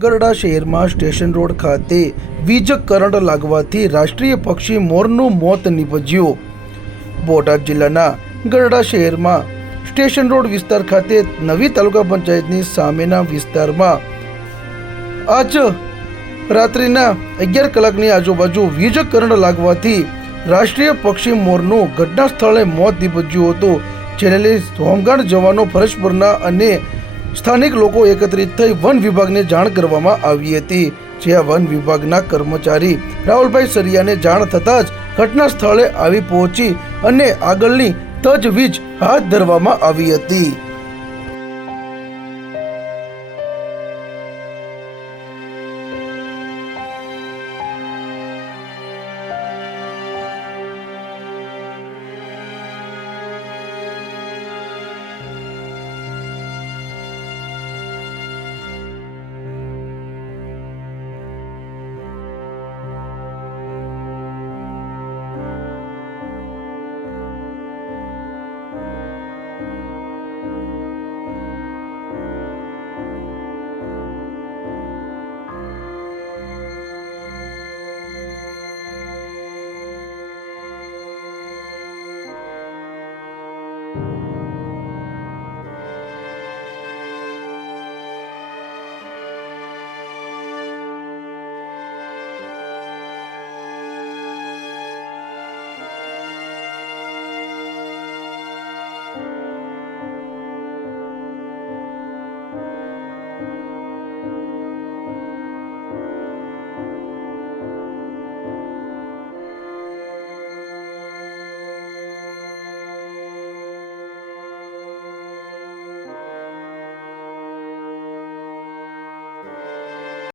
ગરડા શહેરમાં station road ખાતે વીજ કરંટ લાગવાથી રાષ્ટ્રીય પક્ષી મોરનું મોત નીપજ્યું। બોટાદ જિલ્લાના ગરડા શહેરમાં સ્ટેશન રોડ વિસ્તાર ખાતે નવી તાલુકા પંચાયતની સામેના વિસ્તારમાં આજ રાત્રિના 11 કલાકની આજુબાજુ વીજ કરંટ લાગવાથી રાષ્ટ્રીય પક્ષી મોરનું ઘટના સ્થળે મોત નીપજ્યું હતું, જેને લઈ હોમગાર્ડ જવાનો, ફરજ પરના અને સ્થાનિક લોકો એકત્રિત થઈ વન વિભાગને જાણ કરવામાં આવી હતી, જ્યાં વન વિભાગના કર્મચારી રાહુલભાઈ સરિયાને જાણ થતાં જ ઘટના સ્થળે આવી પહોંચી અને આગળની તજવીજ હાથ ધરવામાં આવી હતી।